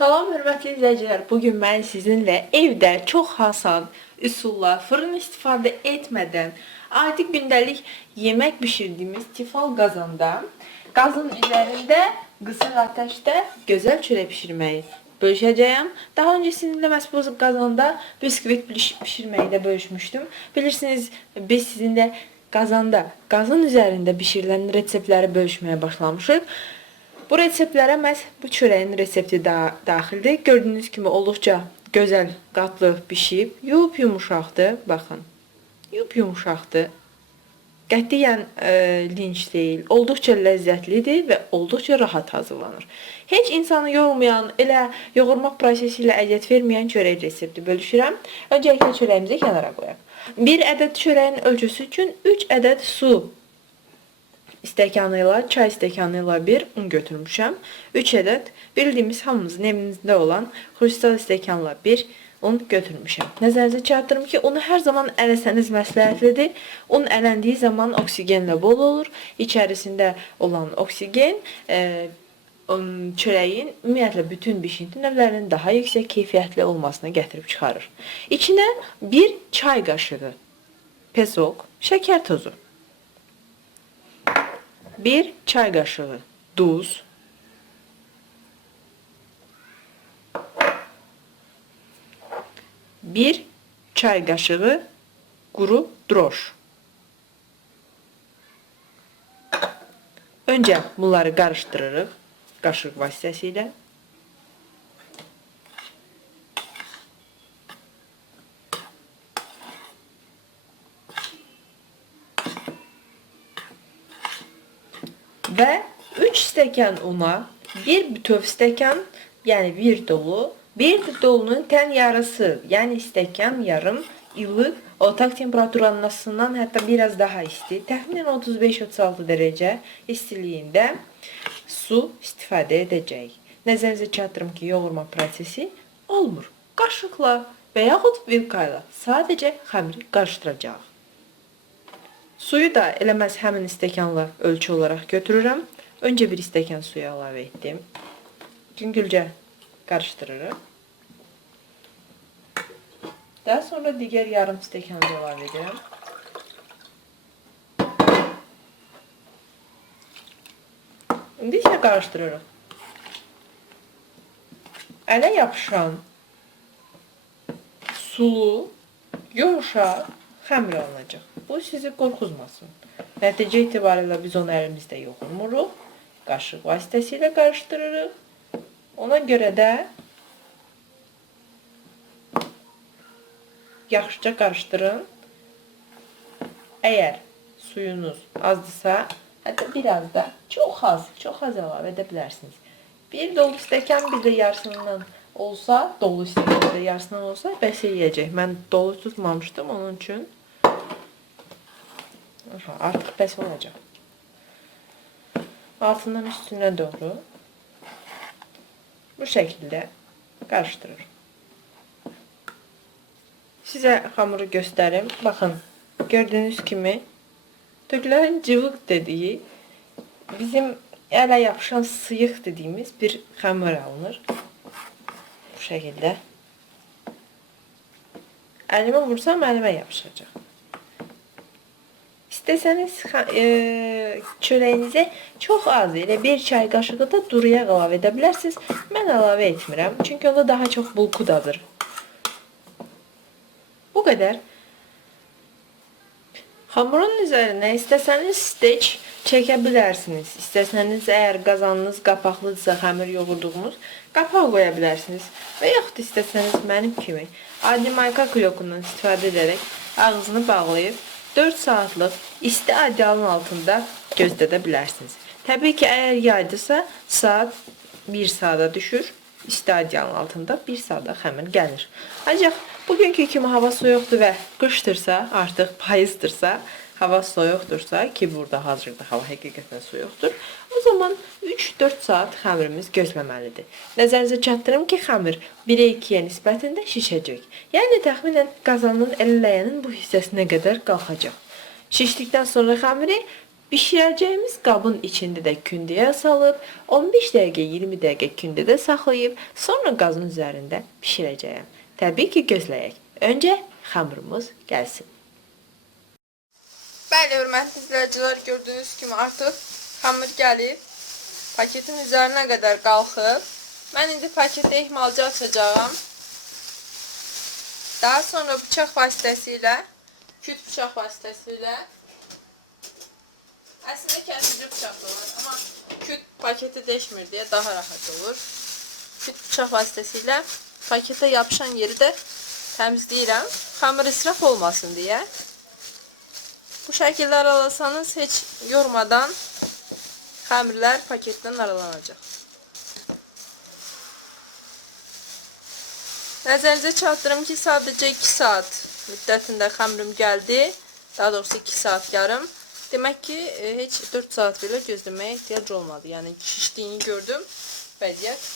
Salam hörmətli izləyicilər. Bugün mən sizinlə evdə çox asan üsulla fırın istifadə etmədən adi gündəlik yemək bişirdiyimiz tifal qazanda, qazın üzərində qısıq ateşdə gözəl çörək bişirməyi bölüşəcəyəm. Daha öncə sizinlə məhz bu qazanda biskvit bişirməyi də bölüşmüşdüm. Bilirsiniz, biz sizinlə qazanda, qazın üzərində bişirilən reseptləri bölüşməyə başlamışıq. Bu reseptlərə məhz bu çörəyin resepti daxildir. Gördüyünüz kimi olduqca gözəl, qatlı bişib, yumuşaqdır. Baxın, yumuşaqdır. Qətiyyən linç deyil, olduqca ləzzətlidir və olduqca rahat hazırlanır. Heç insanı yormayan, elə yoğurmaq prosesi ilə əziyyət verməyən çörək resepti bölüşürəm. Öncəliklə çörəyimizi kənara qoyaq. 1 ədəd çörəyin ölçüsü üçün 3 ədəd su stəkanı ilə, çay stəkanı ilə bir un götürmüşəm. 3 ədəd bildiyimiz hamımızın evinizdə olan xrustal stəkanla bir un götürmüşəm. Nəzərinizə çatdırım ki, unu hər zaman ələsəniz məsləhətlidir. Un ələndiyi zaman oksigenlə bol olur. İçərisində olan oksigen çörəyin ümumiyyətlə bütün bişinti növlərinin daha yüksək keyfiyyətli olmasına gətirib çıxarır. İçinə 1 çay qaşığı pesok, şəkər tozu, 1 çay qaşığı duz, 1 çay qaşığı quru droş. Öncə bunları qarışdırırıq qaşıq vasitəsilə. Və 3 stəkan una, 1 bütöv stəkan, yəni 1 dolu, 1 dolunun tən yarısı, yəni stəkan yarım ilıq, otaq temperaturasından hətta biraz daha isti, təxminən 35-36 dərəcə istiliyində su istifadə edəcəyik. Nəzərinizə çatdırım ki, yoğurma prosesi olmur. Qaşıqla və yaxud vilka ilə sadəcə xəmiri qarışdıracağıq. Suyu da eləməz həmin stəkanla ölçü olaraq götürürəm. Öncə 1 stəkan suyu əlavə etdim. Güngülcə qarışdırırıq. Daha sonra digər yarım stəkan əlavə edirəm. İndi isə qarışdırırıq. Ələ yapışan sulu, yumuşaq xəmir alınacaq. Bu sizi qorxuzmasın. Nəticə itibarilə biz onu əlimizdə yoğurmuruq. Qaşıq vasitəsilə qarışdırırıq. Ona görə də yaxşıca qarışdırın. Əgər suyunuz azdırsa, hətta biraz da çox az əlavə edə bilərsiniz. Bir dolu stəkan bir də yarısından olsa, dolu stəkan bir də yarısından olsa bəs eləyəcək. Mən dolu tutmamışdım onun üçün. Artıq bəs olacaq. Altından üstünə doğru bu şəkildə qarışdırır. Sizə xamuru göstərim. Baxın, gördüyünüz kimi Türklərin cıvıq dediyi, bizim ələ yapışan sıyıq dediyimiz bir xəmir alınır. Bu şəkildə. Əlimə vursam əlimə yapışacaq. İstəsəniz çörəyinizə çox az, elə 1 çay qaşığı da duru yağ əlavə edə bilərsiniz. Mən əlavə etmirəm, çünki onda daha çox bulkudadır. Bu qədər. Hamurun üzərinə istəsəniz steç çəkə bilərsiniz. İstəsəniz, əgər qazanınız qapaqlıdırsa, xəmir yoğurduğunuz, qapaq qoya bilərsiniz. Və yaxud istəsəniz mənim kimi adi mayka klokundan istifadə edərək ağzını bağlayıb 4 saatlıq isti adyalın altında gözlədə bilərsiniz. Təbii ki, əgər yaydırsa, saat 1 saata düşür. İsti adyalın altında 1 saata xəmir gəlir. Ancaq bugünkü kimi hava soyuqdur və qışdırsa, artıq payızdırsa, hava soyuqdursa ki, burada hazırda hava həqiqətən soyuqdur, o zaman 3-4 saat xəmirimiz gözləməlidir. Nəzərinizə çatdırım ki, xəmir 1-ə 2-yə nisbətində şişəcək. Yəni, təxminən qazanın əliləyənin bu hissəsinə qədər qalxacaq. Şişdikdən sonra xəmiri Bişirəcəyimiz qabın içində də kündəyə salıb 15 dəqiqə, 20 dəqiqə kündədə saxlayıb sonra qazın üzərində bişirəcəyəm. Təbii ki, gözləyək. Öncə xəmirimiz gəlsin. Bəli, hörmətli izləyicilər, gördüyünüz kimi artıq xəmir gəlib. Paketin üzərinə qədər qalxıb. Mən indi paketi ehmalca açacağım. Daha sonra bıçaq vasitəsilə, küt bıçaq vasitəsilə, əslində kəsici bıçaq da var, amma küt paketi deşmir deyə daha rahat olur. Küt bıçaq vasitəsilə paketə yapışan yeri də təmizləyirəm, xəmir israf olmasın deyə. Bu şəkildə aralasanız heç yormadan xəmirlər paketdən aralanacaq. Nəzərinizə çatdırım ki, sadəcə 2 saat müddətində xəmirim gəldi. Daha doğrusu 2 saat yarım. Demək ki, heç 4 saat belə gözləməyə ehtiyac olmadı. Yəni şişdiyini gördüm. Vəziyyət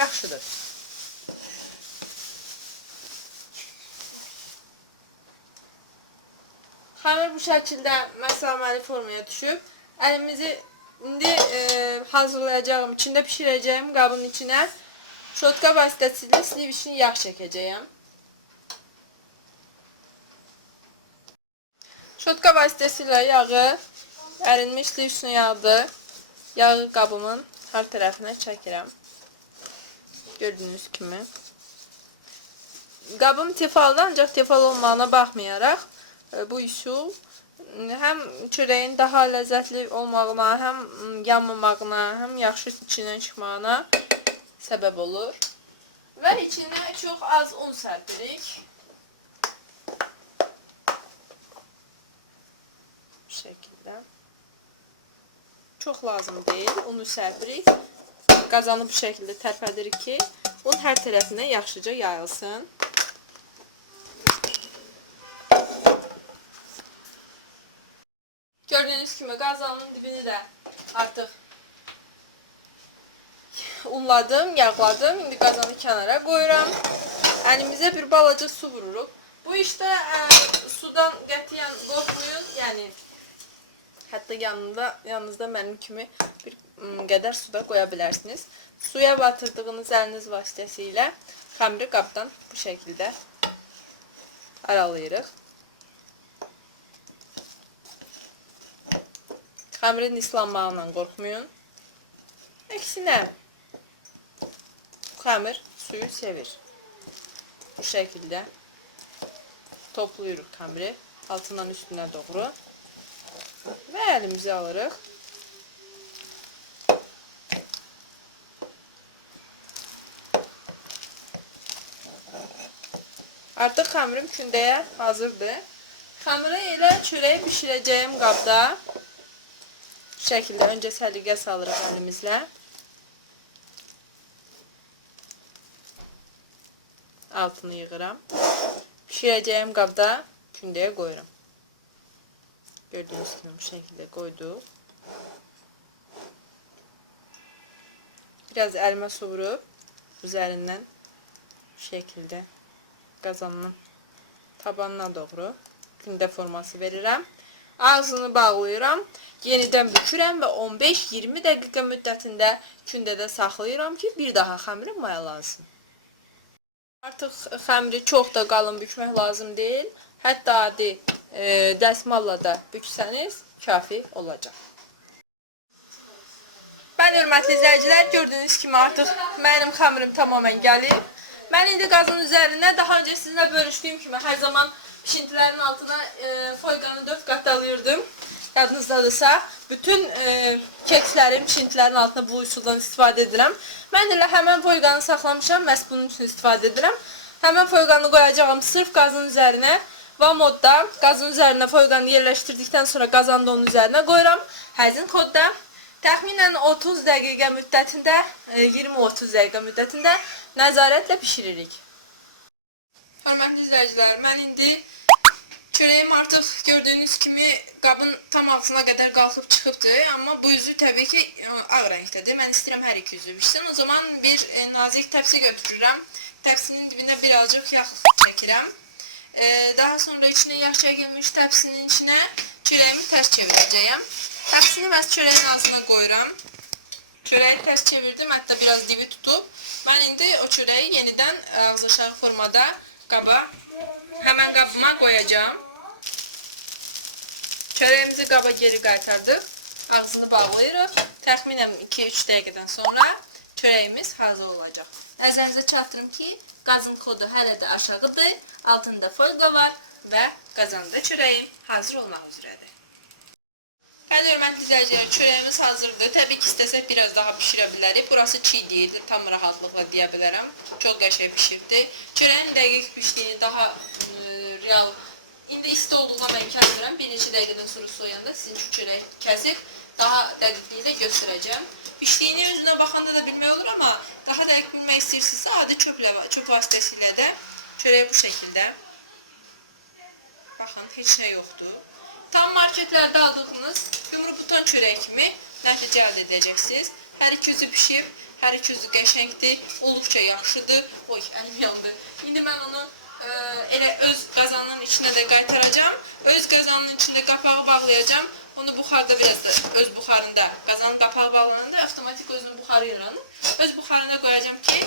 yaxşıdır. Xəmir bu şəkildə məsaməli formaya düşüb. Əlimizi indi hazırlayacağım, içində pişirəcəyim qabın içinə şotka vasitəsilə sliv için yağ çəkəcəyəm. Şotka vasitəsilə yağı, ərinmiş sliv üstünə yağdı. Yağı qabımın hər tərəfinə çəkirəm. Gördüyünüz kimi. Qabım tefalda, ancaq tefal olmağına baxmayaraq bu üsul həm çörəyin daha ləzzətli olmağına, həm yanmamağına, həm yaxşı içindən çıxmağına səbəb olur. Və içinə çox az un sərpirik. Bu şəkildə. Çox lazım deyil, unu sərpirik. Qazanı bu şəkildə tərpədirik ki, un hər tərəfinə yaxşıca yayılsın. Gördüğünüz kimi qazanın dibini də artıq unladım, yağladım. İndi qazanı kənara qoyuram. Əlimizə bir balaca su vururuq. Bu işdə sudan qətiyyən qorxmayın. Yəni hətta yanınızda mənim kimi bir qədər suda qoya bilərsiniz. Suya batırdığınız əliniz vasitəsilə xəmiri qabdan bu şəkildə aralayırıq. Xəmirin islanmağından qorxmayın. Əksinə, bu xəmir suyu sevir. Bu şəkildə toplayırıq xəmiri altından üstünə doğru və əlimizi alırıq. Artıq xəmirim kündəyə hazırdır. Xəmiri elə çörəyi bişirəcəyim qabda bu şəkildə öncə səliqə salırıq əlimizlə. Altını yığıram. Pişirəcəyim qabda kündəyə qoyuram. Gördüyünüz kimi bu şəkildə qoyduq. Biraz əlimə su vurub üzərindən bu şəkildə qazanın tabanına doğru kündə forması verirəm. Ağzını bağlayıram, yenidən bükürəm və 15-20 dəqiqə müddətində kündədə saxlayıram ki, bir daha xəmirim mayalansın. Artıq xəmiri çox da qalın bükmək lazım deyil. Hətta adi dəsmalla da büksəniz kafi olacaq. Bəli, hörmətli izləyicilər, gördüyünüz kimi artıq mənim xəmirim tamamən gəlib. Mən indi qazın üzərinə daha öncə sizinlə bölüşdüyüm kimi hər zaman pişintilərin altına foyqanı 4 qat alıyordum. Yadınızdadırsa, bütün kekslərin, pişintilərin altına bu üsuldan istifadə edirəm. Mən elə həmən foyqanı saxlamışam, məhz bunun üçün istifadə edirəm. Həmən foyqanı qoyacağım sırf qazın üzərinə. Vamodda qazın üzərinə foyqanı yerləşdirdikdən sonra qazanı da onun üzərinə qoyuram. Həzin kodda təxminən 30 dəqiqə müddətində, 20-30 dəqiqə müddətində nəzarətlə pişiririk. Hörmətli izləyicilər, mən indi çörəyim artıq gördüyünüz kimi qabın tam ağzına qədər qalxıb çıxıbdır. Amma bu üzü təbii ki ağ rəngdədir. Mən istəyirəm hər iki üzü pişsin. O zaman bir nazik təpsi götürürəm. Təpsinin dibində birazcık yağ çəkirəm. Daha sonra içine yağ çəkilmiş təpsinin içine çörəyimi tərs çevirəcəyəm. Hepsini mən çörəyin ağzına qoyuram. Çörəyi tərs çevirdim, hətta biraz dibi tutub. Mən indi o çörəyi yenidən ağzıaşağı formada həmən qabıma qoyacağım. Çörəyimizi qaba geri qaytardıq. Ağzını bağlayırıq. Təxminən 2-3 dəqiqədən sonra çörəyimiz hazır olacaq. Nəzərinizə çatdırım ki, qazın kodu hələ də aşağıdır. Altında folqa var və qazanda çörəyim hazır olmaq üzrədir. Bəli, hörmətli izləyicilər, çörəyimiz hazırdır. Təbii ki, istəsək biraz daha pişirə bilərik. Burası çiğ deyil, tam rahatlıqla deyə bilərəm. Çox qəşəng pişirdi. Çörəyin dəqiq pişdiyini daha real. İndi isti olduğuna mən kəsmirəm. Bir neçə dəqiqədən sonra soyanda sizin üçün çörək kəsib daha dəqiqliyi ilə göstərəcəm. Pişdiyini özünə baxanda da bilmək olur, amma daha dəqiq bilmək istəyirsinizsə, adi çöp vasitəsilə də çörək bu şəkildə. Baxın, heç nə yoxdur. Tam marketlərdə aldığınız yumru buton çörək kimi nəticə əldə edəcəksiniz. Hər iki üzü pişib, hər iki üzü qəşəngdir, olduqca yaxşıdır. Oy, əlim yandı. İndi mən onu elə öz qazanın içinə də qaytaracağım. Öz qazanın içində qapağı bağlayacağım. Onu buxarda biraz da öz buxarında, qazanın qapağı bağlananda avtomatik özünün buxarı yaranır. Öz buxarına qoyacağım ki,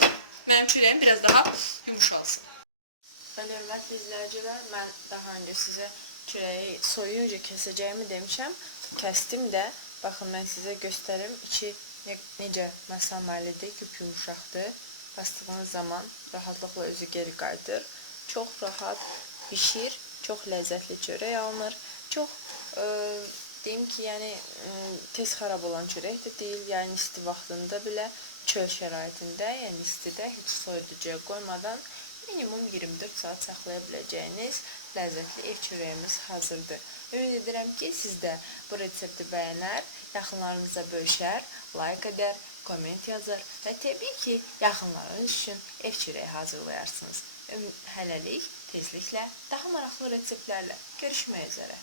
mənim çörəyim biraz daha yumuşalsın. Bəli, hörmətli izləyicilər, mən daha öncə sizə çörəyi soyuyunca kəsəcəyimi demişəm. Kəstim də. Baxın, mən sizə göstərim. İçi necə məsaməlidir, yumuşaqdır. Bastığınız zaman rahatlıqla özü geri qayıdır. Çox rahat pişir, çox ləzzətli çörək alınır. Çox deyim ki, yəni tez xarab olan çörək də deyil. Yəni isti vaxtında belə çöl şəraitində, yəni istidə heç soyuducuya qoymadan minimum 24 saat saxlaya biləcəyiniz ləzzətli ev çörəyimiz hazırdır. Ümid edirəm ki, siz də bu resepti bəyənər, yaxınlarınıza bölüşər, like edər, komment yazar və təbii ki, yaxınlarınız üçün ev çörəyi hazırlayarsınız. Hələlik, tezliklə, daha maraqlı reseptlərlə görüşmək üzərə.